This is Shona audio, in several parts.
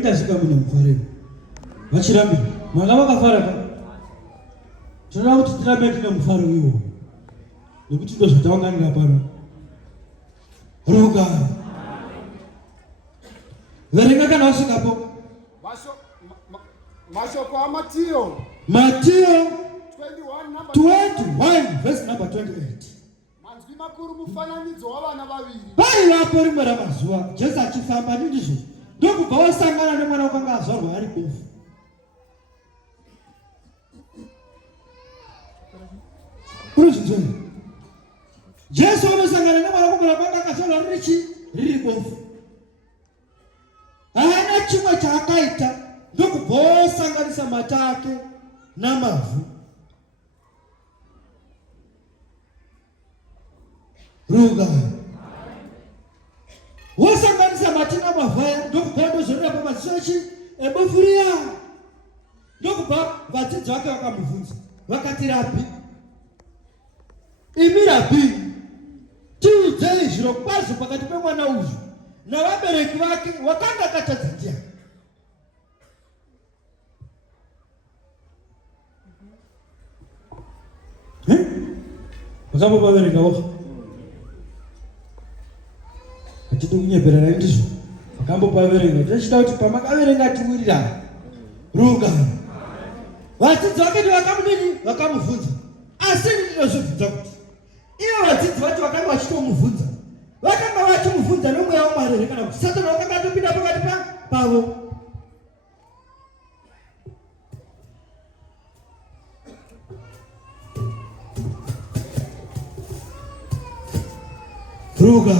Ndasvika muno mufariro vachirambira manga vakafara ka tinoda kuti tirambe tine mufaro iwo nekuti ndozvataunganira pano. Ruka verenga kana wasvikapo mashoko aMatiyo 21 verse number 28. Manzwi makuru mufananidzo wavana vaviri. Paivapo rimwe ramazuva Jesu achifamba ndizvo ndokubva wasangana nemwana wakanga azvarwa ari bofu. Unozvinzwei? Jesu unosangana nemwana wakanga akazvarwa riri bofu. Haana chimwe chaakaita ndokubva wasanganisa mata ake namavhu. Ruga wasanganisa mata namavhu aya ndokubva ndozorera pamaziso ebofu riya. Ndokubva vadzidzi vake vakamubvunza vakati, Rabhi, imi Rabhi, tiudzei zviro kwazvo pakati pemwana uyu navabereki vake wakanga akatadza ndiani? Vakambovaverenga waka atidi kunyeperera ndizvo vakambopaverenga. Tichida kuti pamakaverenga tiwirirana. Ruga vadzidzi vake ndivakamudini vakamubvunza, asi ndinozvibvunza kuti ivo vadzidzi vacho vakanga vachitomubvunza vakanga vachimubvunza nomweya waMwari here kana kuti Satani wakanga atopinda pakati pavo? Ruga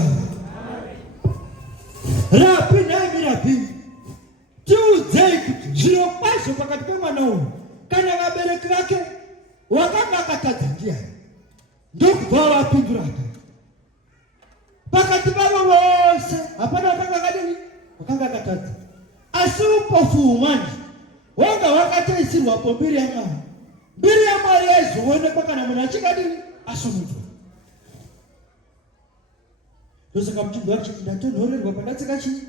Rabhi, naimi Rabhi, tiudzei kuti zviro kwazvo pakati pemwana uyu kana vabereki vake wakanga akatadza ndiani? Ndokubva vapindura akati, pakati pavo vose hapana wakanga akadini wakanga akatadza, asi upofu humwani wanga hwakatoisirwapo mbiri yaMwari. Mbiri yaMwari yaizoonekwa kana munhu achikadini asumudzwa. Ndosaka muchibva chiti ndatonhorerwa pandatsika chii.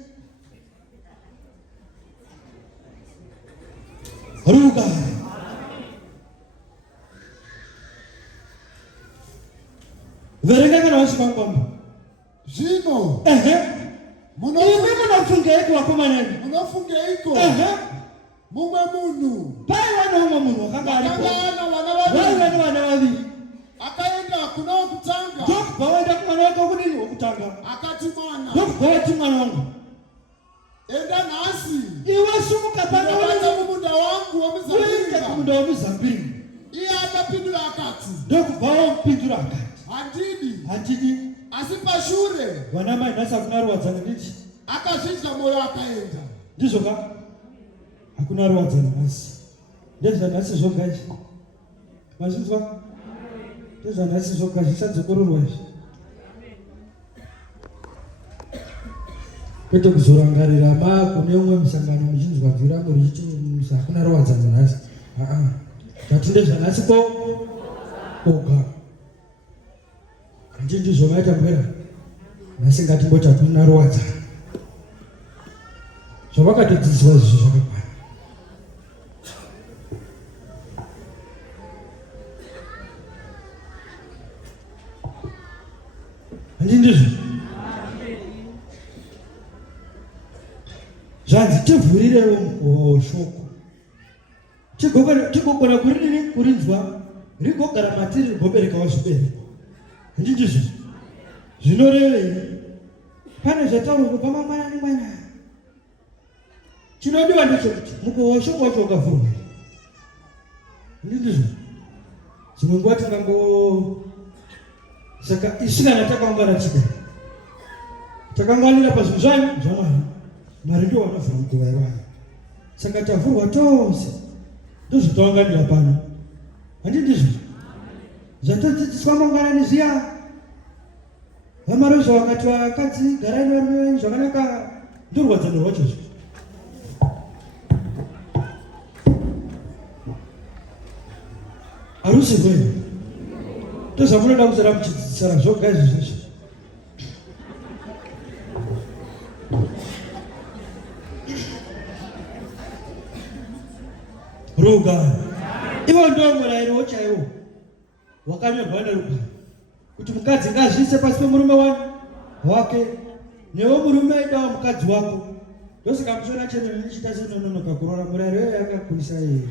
Ruka verenga kana wasvika ngwamba. Zvino imi munofungeiko vakomanani? Munofungeiko? Mumwe munhu paiva noumwe munhu wakanga aripo vaiva nevana vaviri. Akaenda kuna wokutanga ndokubva waenda kumwana wake wokudini wokutanga. Akati mwana, ndokubva wati mwana wangu, enda nhasi iwe sumuka pano uende mumunda wangu uende kumunda womuzambiringa. Iye akapindura akati, ndokubva wamupindura akati, handidi. Asi pashure vana mai nhasi hakuna ruwadzana nditi akazvidya mwoyo akaenda. Ndizvo ka hakuna ruwadzana nhasi. Ndezvanhasi zvoga izvi mazvinzwa? Ndezvanhasi zvoga zvisadzokororwa izvi, kwete kuzorangarira kune umwe musangano muchinzwa bvira rangu richiti hakuna ruwadzana nhasi. Ngati ndezvanhasi koga handii ndizvo vaita mbwera nhasi ngatimboti hakuna ruwadzana. Zvavakatodzidziswa izvi zvakakwana. Handii ndizvo? Zvanzi tivhurirewo mukova shoko tigogona kurinzwa rigogara matiri rigoberekawo zvibereko. Handii ndizvo? Zvinorevei? Pane zvataurwa kubva mangwanani. Chinodiwa ndechekuti mukova shoko wacho ukavhurwa. Handii ndizvo? Dzimwe nguva saka isu kana takangwara chida takangwanira pazvinhu zvaMwari, Mwari ndiwo vanovhura mukova yevana. Saka tavhurwa tose ndozvataunganira pano. Handii ndizvo? Zvatodzidziswa mangwanani zviya vamarozva vakati vakadzi garai nevarume venyu zvakanaka, ndorwadzano rwacho izvo. Harusi kwenu ndozvamunoda kuzara muchidzidzisana zvoga izvi zveshe. Ruga. Iwo ndio murairo chaiwo. Wakanyorwa neruga. Kuti mukadzi ngazvise pasi pemurume wake. Newe murume aidawo mukadzi wako. Ndosaka muchona chemene nechita senononoka kurora murairo yakakurisa iye.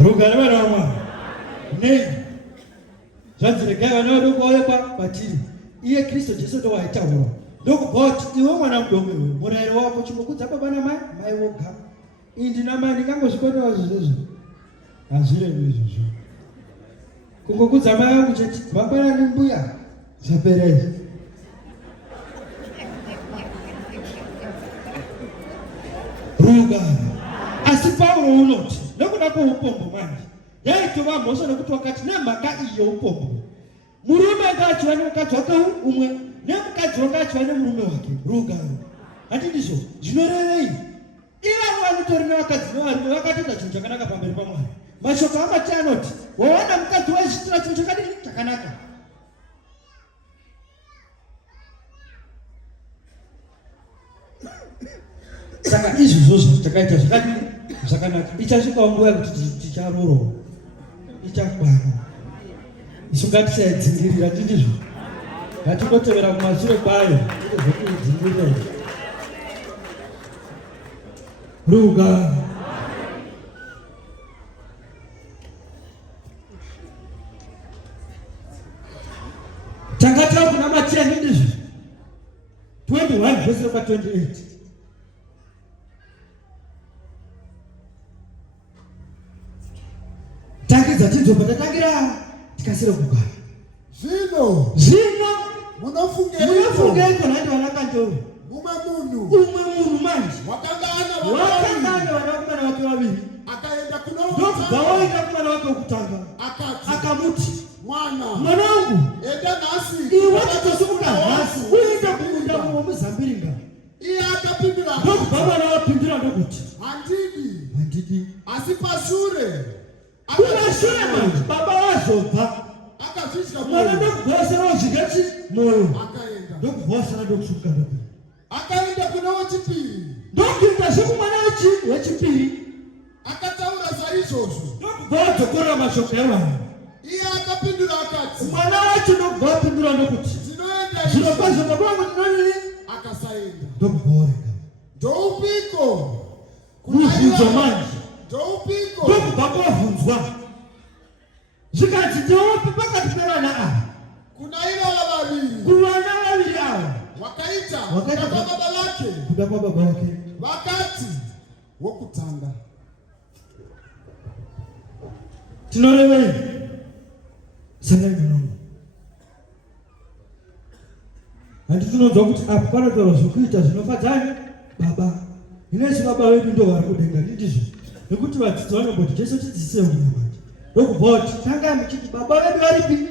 Ruga nevanamwa. Nei. Zvanziregai vana vadoko vaonekwa patiri. Iye Kristu Jesu ndo waitaura. Ndokubva kuti iwe mwana mudomo iwe murairo wako chingokudza baba namai, mai voga. Indi namai ndingangozvikonawo zvizvezvo. Hazvirevi izvozvo. Kungokudza mai vangu chete, mangwana ndimbuya. Zvapera izvi. Ruga. Asi Paulo unoti, nekuda kweupombo manje. Yaitova mhosva nekuti wakati nemhaka iyo upombo. Murume ngachiva nemukadzi wake umwe, nemukadzi wake achiva nemurume wake. Ruga. Handizvo, zvinorevei? Ivo vanotori nevakadzi nevarume vakatoita chinhu chakanaka pamberi paMwari. Mashoko amati anoti, wawana mukadzi waizvitira chinhu chakadini chakanaka. Saka izvozvo takaita zvakadini zvakanaka. Ichasvikawo nguva yekuti ticharoro. Ichakwana. Isu ngatisayidzingirira tindizvo. Ngatingotevera kumashure kwayo. Zvokuidzingirira. Ruga. Tangatira kuna Matia ndizvo. 21 verse 28. Tangidza tidzo patatangira tikasire kugara. Zvino munofungei kana ndi vanakandoro. Umwe munhu manje. Wakangana vanakomana vake vaviri. Akaenda kuno. Ndokubvawaita kumwana wake wokutanga. Akamuti. Mwanangu. Enda nasi. Iwe watosumuka nhasi. Uende kumunda womuzambiringa. Iye akapindura. Ndokubva mwana wapindura ndokuti. Handidi. Asi pashure. Kumashure manje baba wazobva. Akazvizva mwana ndokubvasana wozvikachi moyo. Akaenda. Ndokubvasana ndokusumuka ndokuti. Akaenda kuna wechipiri. Ndokuita zvekuwana wechipiri. Akataura saizvozvo. Ndokubva wadzokorera mashoko evanhu. Iye akapindura akati. Mwana wacho ndokubva wapindura ndokuti. Zvinoenda zviro kwazvo baba vangu ndinonini. Akasaenda. Ndokubva warega. Ndoupiko. Mubvunzo manje. Ndoupiko. Ndokubva kwabvunzwa. Zvikati ndoupi pakati pevana ava. Kuna ivava vaviri. Kuvana vaviri ava. Wakaita kuda kwababa vake. Kuda kwababa vake. Vakati wokutanga. Tinorevei. Sangai munongo. Handi tinonzwa kuti apa panotaura zvokuita zvinofadzani baba. Inesi baba vedu ndo vari kudenga ndizvo. Nekuti vadzidzi vanomboti Jesu tidzidzise muna manje. Ndokubva kuti tangai muchiti baba vedu varipi?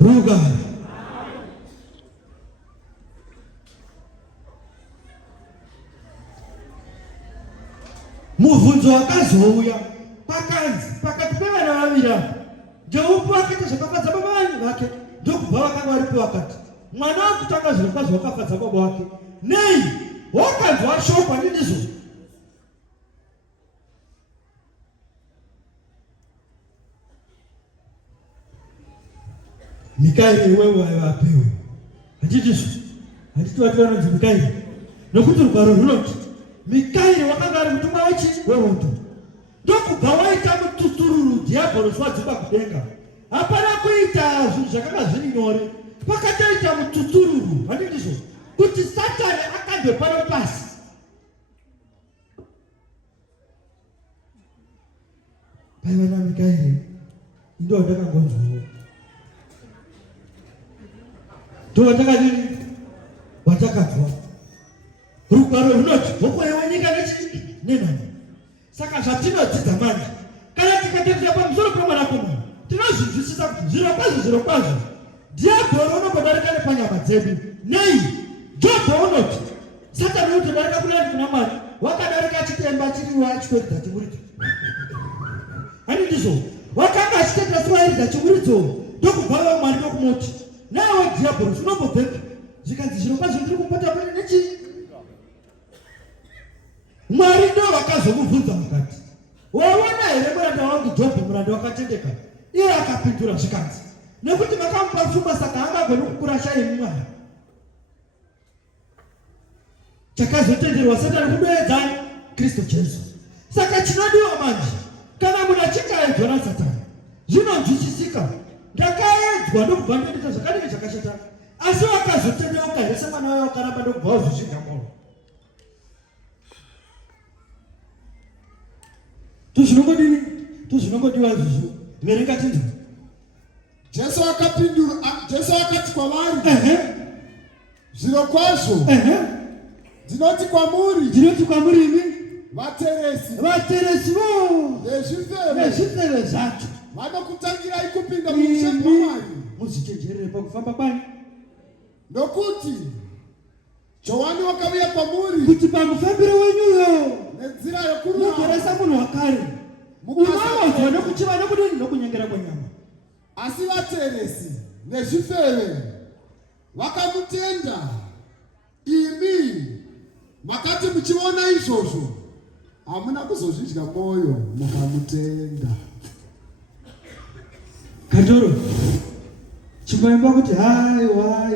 Ruga. Mubvunzo wakazouya pakanzi pakati pevana vaviri ava ndeupi wakaita zvakafadza baba vake. Ndokubva vakanga varipo vakati mwana wakutanga zviro kwazvo wakafadza baba wake. Nei wakanzwa shoko handizvo. Mikaeri iwewe waivapewe. Handizvo. Handiti vati vanonzi Mikaeri. Nokuti rugwaro runoti Mikaeri wakanga ari mutumwa wehondo. Ndokubva waita mututururu dhiabhorosi wadzimba kudenga. Hapana kuita zvinhu zvakanga zviri nyore. Pakatoita mututururu. Handizvo. Kuti Satani akambe pano pasi. Paiva naMikaeri. Ndo ndakangonzwawo. Ndowandakadini watakadzwa. Rugwaro runoti hokoya wenyika nenhamo. Saka zvatinodzidza manje kana tikateerera pamusoro pemwanakomana tinozvinzwisisa kuti zviro kwazvo Diabolo unodarika nepanyama dzedu. Nei, Jobho unoti Satani unodarika kuna Mwari, wakadarika chitemba chiriwa chitoridza chimuridzo. Hani ndizvo, wakanga achitenda siwaridza chimuridzo, ndokubva Mwari ndokumoti, nawe Diabolo zvinombobvepi? Zvikanzi zviro kwazvo ndiri kupota pane nechi? Mwari ndo vakazomubvunza vakati, waona here muranda wangu Jobho, muranda wakatendeka? Iye akapindura zvikanzi, nekuti makamupa pfuma saka hangagoni kukurashai Mwari. Chakazotenderwa Satani kudoedza Kristu Jesu. Saka chinodiwa manje, kana munhu achikaedzwa naSatani, zvinonzwisisika. Ndakaedzwa ndokubva ndoita zvakadii zvakashata, asi wakazotendeuka here semwana wayo wakaramba ndokubva wazvisvinga moyo. Tuzvinongodiwa izvozvo. Verenga tindi. Jesu akati kwavari, zviro kwazvo ndinoti kwamuri imi vateresi vo nezvifeve zvacho vanokutangirai kupinda muushamba hwaMwari. Muzvichenjerere pakufamba kwanyu, nokuti Johani wakauya kwamuri kuti pamufambiro wenyuyo nenzira yokururama mugeresa munhu wakare, unonodzwa nokuchiva nokudini nokunyengera kwenyama. Asi vateresi nezvifeve vakamutenda. Imi makati muchiona izvozvo hamuna kuzozvidya moyo mukamutenda. Katoro chimbaimba kuti haiwa